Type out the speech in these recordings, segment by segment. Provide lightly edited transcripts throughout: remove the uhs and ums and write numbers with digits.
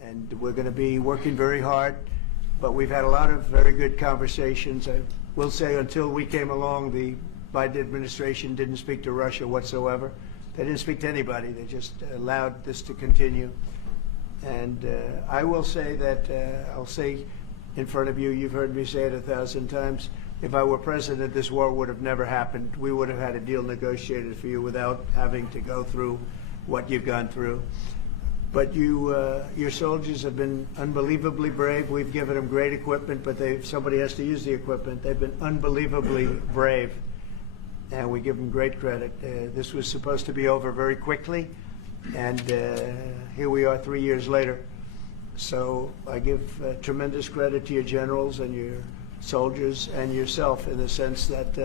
and we're going to be working very hard. But we've had a lot of very good conversations. I will say until we came along, the Biden administration didn't speak to Russia whatsoever. They didn't speak to anybody. They just allowed this to continue. And I will say that, I'll say in front of you, you've heard me say it 1,000 times, if I were president, this war would have never happened. We would have had a deal negotiated for you without having to go through what you've gone through. But your soldiers have been unbelievably brave. We've given them great equipment, but somebody has to use the equipment. They've been unbelievably brave, and we give them great credit. This was supposed to be over very quickly, and here we are 3 years later. So I give tremendous credit to your generals and your soldiers and yourself in the sense that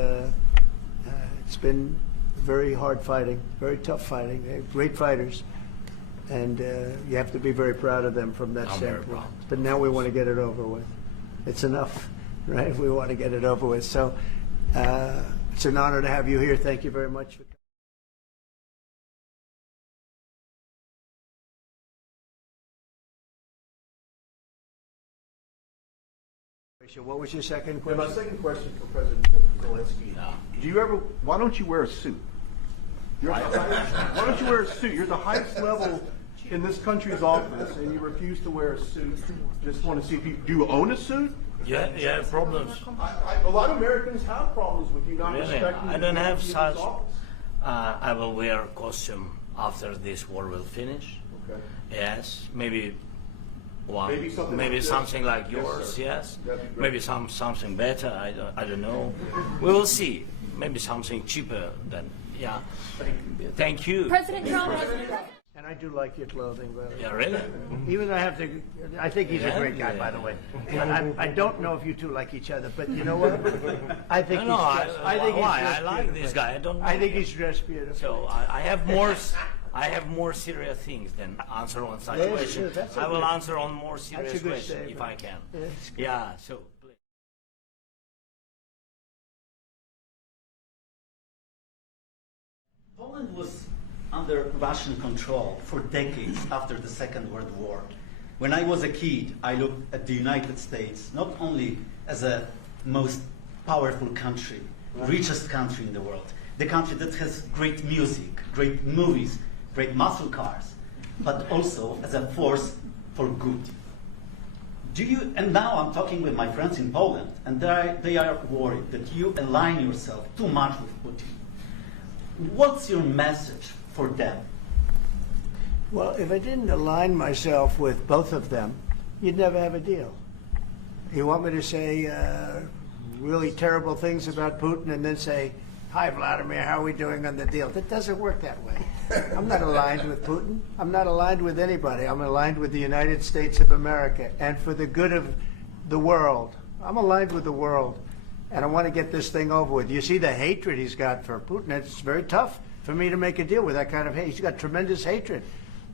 it's been very hard fighting, very tough fighting. They're great fighters, and you have to be very proud of them from that standpoint. But now we want to get it over with. It's enough, right? We want to get it over with. So it's an honor to have you here. Thank you very much. What was your second question? My second question for President Zelensky. Do you ever? Why don't you wear a suit? Why don't you wear a suit? You're the highest level in this country's office, and you refuse to wear a suit. Just want to see if you do you own a suit? Yeah, problems. A lot of Americans have problems with you not respecting. I don't have such. office. I will wear a costume after this war will finish. Okay. Yes, maybe one. Maybe something like this. yours. Yes. That'd be great. Maybe something better. I don't know. We will see. Maybe something cheaper than. Yeah. Thank you. President Trump. And I do like your clothing, by the way. Yeah, really? Even though I think he's a great guy, by the way. But I don't know if you two like each other, but you know what? I think he's dressed. I like this guy. I don't. I think he's dressed beautiful. So I have more. I have more serious things than answer on such Yes, questions. that's a I will good- answer on more serious good questions if statement. I can. Yes. Yeah. So. Poland was under Russian control for decades after the Second World War. When I was a kid, I looked at the United States not only as a most powerful country, richest country in the world, the country that has great music, great movies, great muscle cars, but also as a force for good. And now I'm talking with my friends in Poland, and they are worried that you align yourself too much with Putin. What's your message for them? Well, if I didn't align myself with both of them, you'd never have a deal. You want me to say really terrible things about Putin and then say, "Hi, Vladimir, how are we doing on the deal?" That doesn't work that way. I'm not aligned with Putin. I'm not aligned with anybody. I'm aligned with the United States of America and for the good of the world. I'm aligned with the world, and I want to get this thing over with. You see the hatred he's got for Putin. It's very tough for me to make a deal with that kind of hate. He's got tremendous hatred,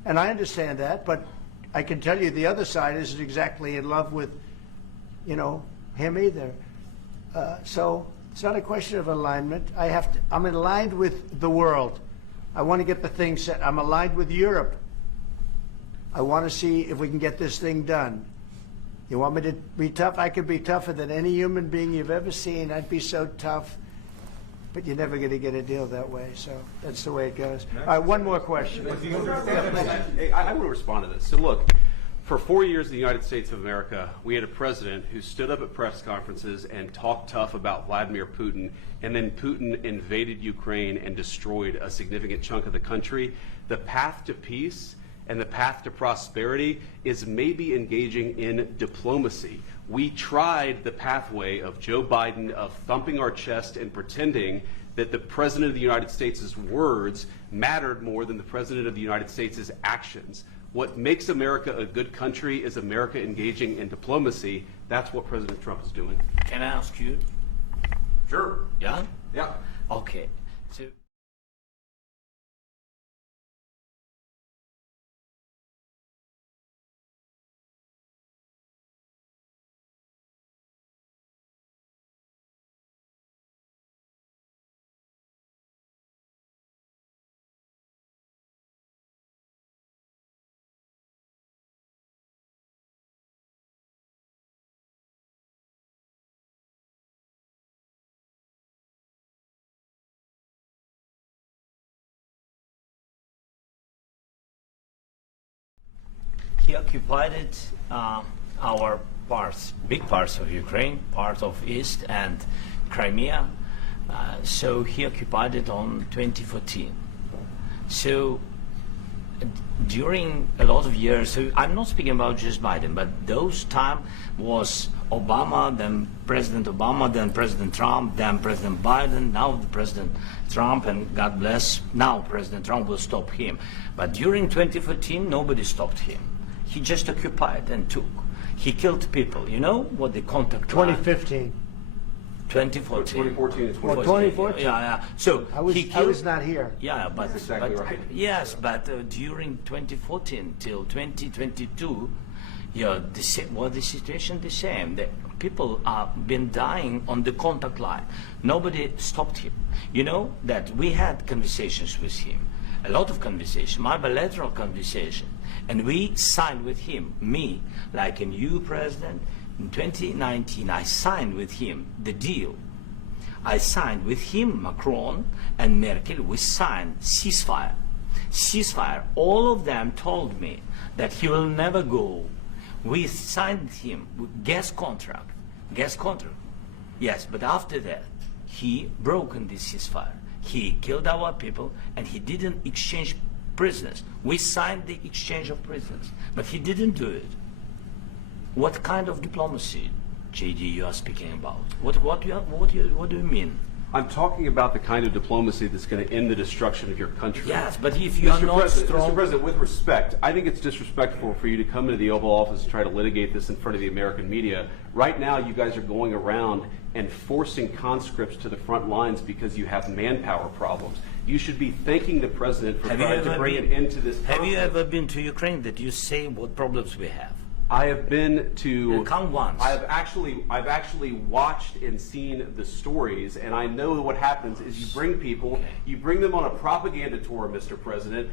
and I understand that, but I can tell you the other side isn't exactly in love with, him either. So it's not a question of alignment. I'm aligned with the world. I want to get the thing set. I'm aligned with Europe. I want to see if we can get this thing done. You want me to be tough? I could be tougher than any human being you've ever seen. I'd be so tough. But you're never going to get a deal that way. So that's the way it goes. All right, one more question. I want to respond to this. So look, for 4 years in the United States of America, we had a president who stood up at press conferences and talked tough about Vladimir Putin, and then Putin invaded Ukraine and destroyed a significant chunk of the country. The path to peace and the path to prosperity is maybe engaging in diplomacy. We tried the pathway of Joe Biden of thumping our chest and pretending that the President of the United States' words mattered more than the President of the United States' actions. What makes America a good country is America engaging in diplomacy. That's what President Trump is doing. Can I ask you? Sure. Yeah. Yeah. Okay. So. he occupied our parts, big parts of Ukraine, part of East and Crimea. So he occupied it on 2014. So during a lot of years, so I'm not speaking about just Biden, but those time was Obama, then President Obama, then President Trump, then President Biden, now President Trump, and God bless, now President Trump will stop him. But during 2014, nobody stopped him. He just occupied and took. He killed people. You know what the contact line? 2015. 2014. 2014 and 2014. 2014. Yeah. So I was not here. Yeah, but, That's exactly but right. yes, but during 2014 till 2022, the situation the same. The people have been dying on the contact line. Nobody stopped him. You know that we had conversations with him, a lot of conversations, my bilateral conversation, and we signed with him, me, like a new president. In 2019, I signed with him the deal. I signed with him, Macron and Merkel, we signed ceasefire. Ceasefire. All of them told me that he will never go. We signed him with gas contract. Gas contract. Yes, but after that, he broken this ceasefire. He killed our people and he didn't exchange prisoners. We signed the exchange of prisoners, but he didn't do it. What kind of diplomacy, JD, you are speaking about? What do you mean? I'm talking about the kind of diplomacy that's going to end the destruction of your country. Yes, but if you are not strong... Mr. President, with respect, I think it's disrespectful for you to come into the Oval Office and try to litigate this in front of the American media. Right now, you guys are going around and forcing conscripts to the front lines because you have manpower problems. You should be thanking the President for trying to bring an end to this conflict. Have you ever been to Ukraine that you say what problems we have? I have been to. Come once. I've actually watched and seen the stories, and I know what happens is you bring people, you bring them on a propaganda tour, Mr. President.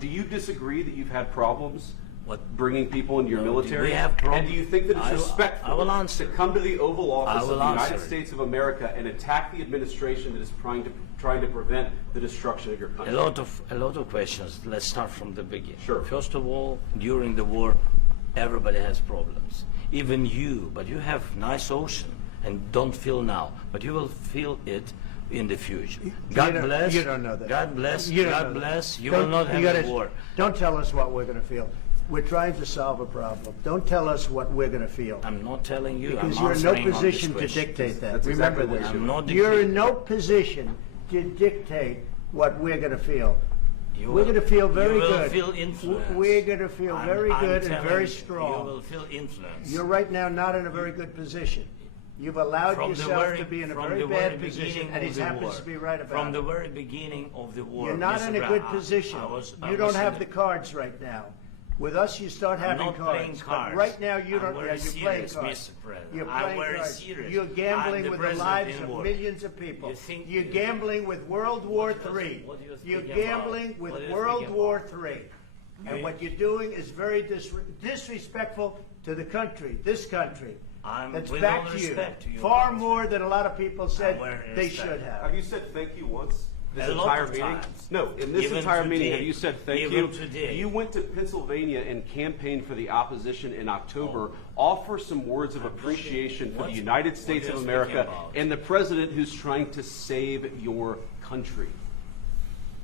Do you disagree that you've had problems? What, bringing people into your military? We have and do you think that it's respectful to come to the Oval Office of the United States of America and attack the administration that is trying to prevent the destruction of your country? A lot of questions. Let's start from the beginning. Sure. First of all, during the war, everybody has problems. Even you, but you have nice ocean and don't feel now, but you will feel it in the future. God bless. You don't know that. God bless. You don't God know bless. that. You will not have a war. Don't tell us what we're going to feel. We're trying to solve a problem. Don't tell us what we're going to feel. I'm not telling you. Because I'm you're in no answering on this position to question. dictate that. That's Remember exactly this. what I'm not You're in dictating. no position to dictate what we're going to feel. You We're will- going to feel very you will good. Feel influenced. We're going to feel very good and telling very you, strong. You will feel influence. You're right now not in a very good position. You've allowed yourself to be in a very bad position, and he happens to be right about From it. the very beginning of the war. You're not Mr. in a Brown, good position. You don't have the the cards right now. With us, you start having not playing cards. But cards. right now, you I'm don't. very Yeah, you're playing serious, cards. Mr. President. You're I'm playing very cards. serious. You're gambling I'm the with the president lives in of war. millions of people. You think- You're gambling with World War III. what do you You're think about? gambling with What do you World think War about? III. And what you're doing is very disrespectful to the country, this country. That's with back all to you. respect to you, Far country. more than a lot of people said very they respect. should have. Have you said thank you once? This A lot entire of meeting? times. No, in this Even entire meeting, today. have you said thank Even you? today. You went to Pennsylvania and campaigned for the opposition in October. Offer some words of appreciation for the What- United States what of are you America speaking about? and the president who's trying to save your country.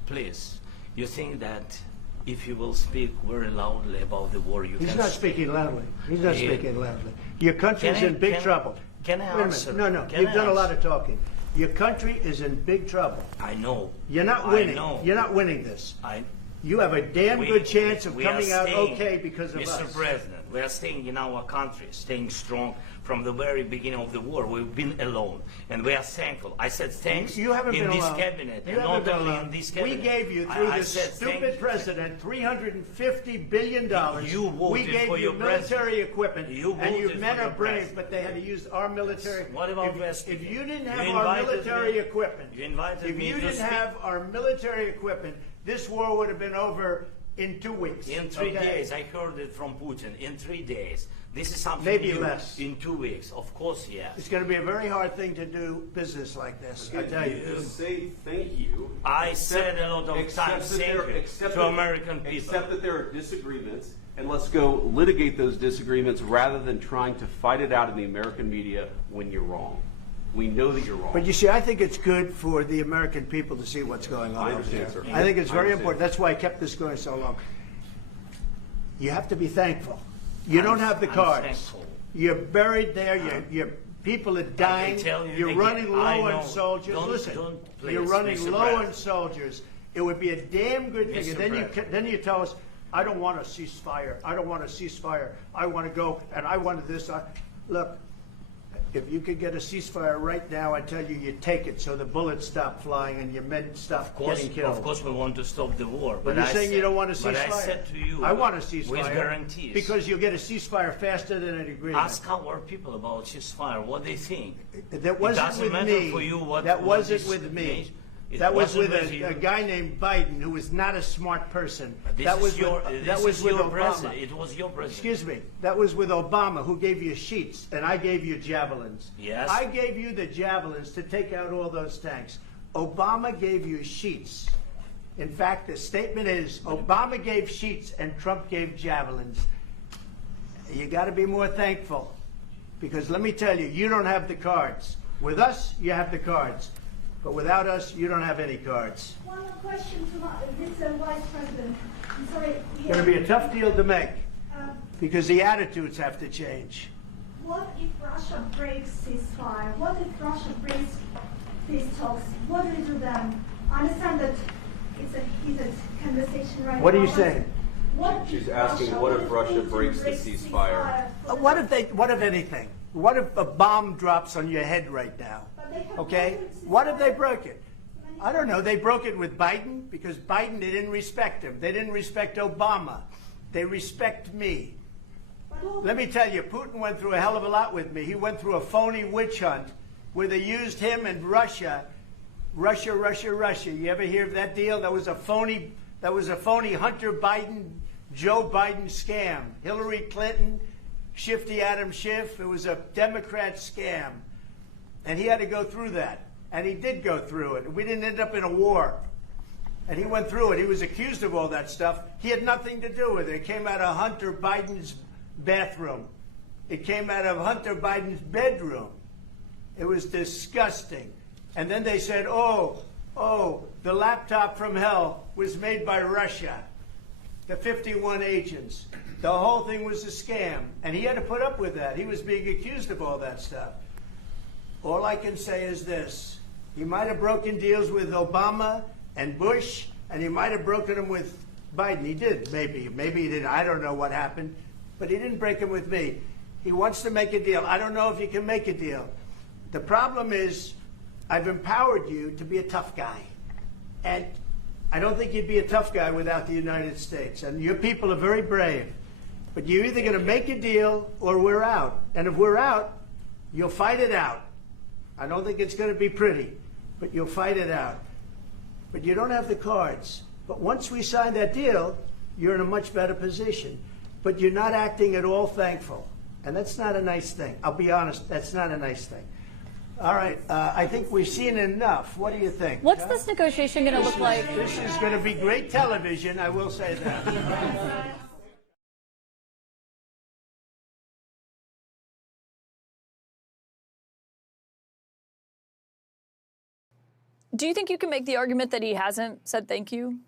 Please, you think that if you will speak very loudly about the war, you He's can... not speaking loudly. He's not Yeah. speaking loudly. Your country's Can I- in big can- trouble. can I Wait a minute. answer? No, Can you've I done a lot answer? of talking. Your country is in big trouble. I know. You're not I winning. know. You're not winning this. I, You have a damn good chance of we are coming out staying, okay because of Mr. us. President, we are staying in our country, staying strong from the very beginning of the war. We've been alone, and we are thankful. I said thanks You haven't in been this alone. cabinet, You and haven't not been only alone. in this cabinet. We gave you, through I this said thank stupid you. president, $350 billion. You voted we gave for you your military president. equipment, You and your voted men for are your brave, president. but they had to use our military. What about if, West? if you didn't You have our invited military me. equipment, You invited if me you to didn't speak. have our military equipment, this war would have been over in 2 weeks. In 3 okay? days, I heard it from Putin. In 3 days. This is something Maybe new. less. In 2 weeks, of course, yes. It's going to be a very hard thing to do business like this, I tell you. Just say thank you. I said a lot of times thank you to American people. Accept that there are disagreements, and let's go litigate those disagreements rather than trying to fight it out in the American media when you're wrong. We know that you're wrong. But you see, I think it's good for the American people to see what's going on I over there. understand, sir. I think it's I very understand. important. That's why I kept this going so long. You have to be thankful. You don't have the I'm cards. thankful. You're buried there. Your people are dying. tell you You're again, running I low know. on soldiers. Don't- Listen, don't, please, you're running Mr. low on President. soldiers. It would be a damn good thing. Mr. And then President. then you tell us, I don't want a ceasefire. I don't want a ceasefire. I want to go and I wanted this. Look, if you could get a ceasefire right now, I tell you, you take it so the bullets stop flying and your men stop getting killed. Of course, we want to stop the war. But But you're I saying said, you don't want a ceasefire? But I said to you, I want a ceasefire. with guarantees. Because you'll get a ceasefire faster than an agreement. Ask our people about ceasefire, what they think. That wasn't doesn't with matter me. for you what- that what wasn't this with me. means. It That was with wasn't with a you. guy named Biden, who was not a smart person. This That is was your, with, this that was is with your Obama. president. It was your president. Excuse me. That was with Obama, who gave you sheets, and I gave you javelins. Yes. I gave you the javelins to take out all those tanks. Obama gave you sheets. In fact, the statement is Obama gave sheets and Trump gave javelins. You got to be more thankful, because let me tell you, you don't have the cards. With us, you have the cards. But without us, you don't have any cards. One more question to this Vice President. I'm sorry. It's going to be a tough deal to make, Um, because the attitudes have to change. what if Russia breaks ceasefire? What if Russia breaks peace talks? What do we do then? I understand that it's a heated conversation right now. What are you but saying? What She's if asking, what if Russia Putin breaks the ceasefire? What if anything? What if a bomb drops on your head right now? But they have Okay? broken ceasefire. What if they broke it? I don't know. They broke it with Biden because Biden, they didn't respect him. They didn't respect Obama. They respect me. But all- Let me tell you, Putin went through a hell of a lot with me. He went through a phony witch hunt where they used him and Russia. Russia. You ever hear of that deal? That was a phony Hunter Biden, Joe Biden scam. Hillary Clinton, Shifty Adam Schiff. It was a Democrat scam. And he had to go through that. And he did go through it. We didn't end up in a war. And he went through it. He was accused of all that stuff. He had nothing to do with it. It came out of Hunter Biden's bathroom. It came out of Hunter Biden's bedroom. It was disgusting. And then they said, oh, the laptop from hell was made by Russia. The 51 agents. The whole thing was a scam. And he had to put up with that. He was being accused of all that stuff. All I can say is this. He might have broken deals with Obama and Bush, and he might have broken them with Biden. He did, maybe. Maybe he didn't. I don't know what happened. But he didn't break them with me. He wants to make a deal. I don't know if he can make a deal. The problem is I've empowered you to be a tough guy. And I don't think you'd be a tough guy without the United States. And your people are very brave. But you're either going to make a deal or we're out. And if we're out, you'll fight it out. I don't think it's going to be pretty, but you'll fight it out. But you don't have the cards. But once we sign that deal, you're in a much better position. But you're not acting at all thankful. And that's not a nice thing. I'll be honest, that's not a nice thing. All right, I think we've seen enough. What do you think? What's this negotiation going to look like? This is going to be great television, I will say that. Do you think you can make the argument that he hasn't said thank you?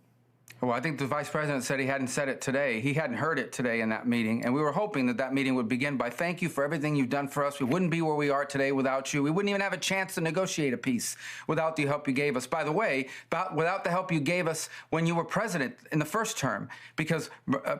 Well, I think the vice president said he hadn't said it today. He hadn't heard it today in that meeting, and we were hoping that that meeting would begin by thank you for everything you've done for us. We wouldn't be where we are today without you. We wouldn't even have a chance to negotiate a peace without the help you gave us. By the way, without the help you gave us when you were president in the first term, because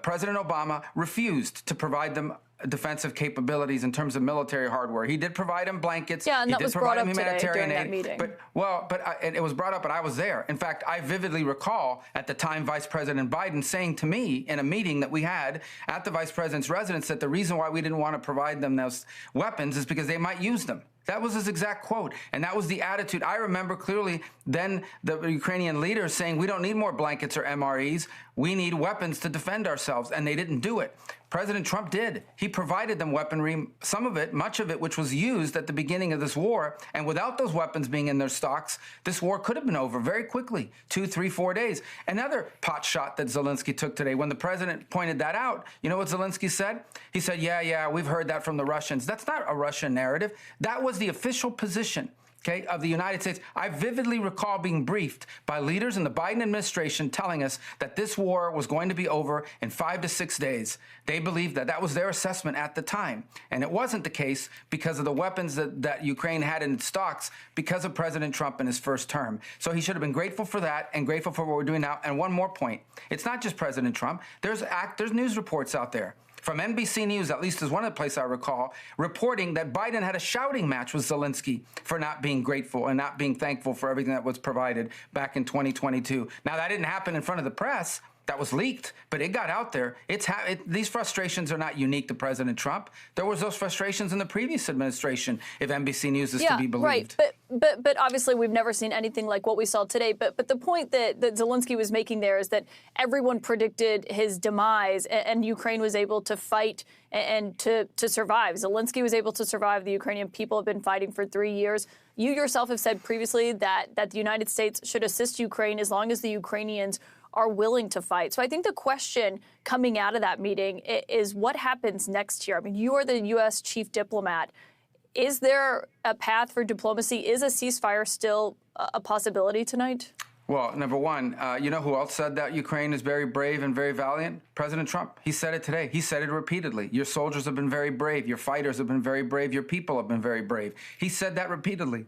President Obama refused to provide them defensive capabilities in terms of military hardware. He did provide him blankets. Yeah, and he that did was provide brought him up today humanitarian during that aid. meeting. And it was brought up, but I was there. In fact, I vividly recall at the time Vice President Biden saying to me in a meeting that we had at the Vice President's residence that the reason why we didn't want to provide them those weapons is because they might use them. That was his exact quote. And that was the attitude. I remember clearly then the Ukrainian leaders saying, we don't need more blankets or MREs. We need weapons to defend ourselves. And they didn't do it. President Trump did. He provided them weaponry, some of it, much of it, which was used at the beginning of this war. And without those weapons being in their stocks, this war could have been over very quickly, 2, 3, 4 days. Another pot shot that Zelensky took today, when the president pointed that out, you know what Zelensky said? He said, yeah, we've heard that from the Russians. That's not a Russian narrative. That was the official position, okay, of the United States. I vividly recall being briefed by leaders in the Biden administration telling us that this war was going to be over in 5 to 6 days. They believed that that was their assessment at the time. And it wasn't the case because of the weapons that Ukraine had in its stocks because of President Trump in his first term. So he should have been grateful for that and grateful for what we're doing now. And one more point. It's not just President Trump. There's news reports out there from NBC News, at least is one of the places I recall, reporting that Biden had a shouting match with Zelensky for not being grateful and not being thankful for everything that was provided back in 2022. Now, that didn't happen in front of the press. That was leaked, but it got out there. These frustrations are not unique to President Trump. There was those frustrations in the previous administration, if NBC News is to be believed. Right. But obviously we've never seen anything like what we saw today. But the point that Zelensky was making there is that everyone predicted his demise, and Ukraine was able to fight and to survive. Zelensky was able to survive. The Ukrainian people have been fighting for 3 years. You yourself have said previously that the United States should assist Ukraine as long as the Ukrainians are willing to fight. So I think the question coming out of that meeting is what happens next year? I mean, you are the U.S. chief diplomat. Is there a path for diplomacy? Is a ceasefire still a possibility tonight? Well, number one, you know who else said that Ukraine is very brave and very valiant? President Trump. He said it today. He said it repeatedly. Your soldiers have been very brave. Your fighters have been very brave. Your people have been very brave. He said that repeatedly.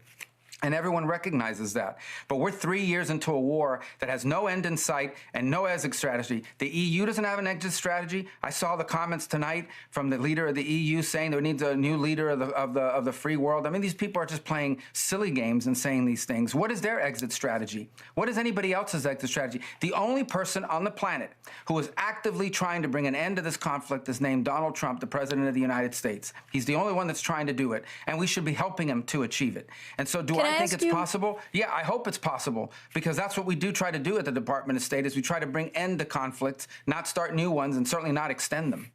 And everyone recognizes that. But we're 3 years into a war that has no end in sight and no exit strategy. The EU doesn't have an exit strategy. I saw the comments tonight from the leader of the EU saying there needs a new leader of the free world. I mean, these people are just playing silly games and saying these things. What is their exit strategy? What is anybody else's exit strategy? The only person on the planet who is actively trying to bring an end to this conflict is named Donald Trump, the President of the United States. He's the only one that's trying to do it, and we should be helping him to achieve it. And so I think it's possible? Yeah, I hope it's possible, because that's what we do try to do at the Department of State, is we try to bring end to conflicts, not start new ones, and certainly not extend them.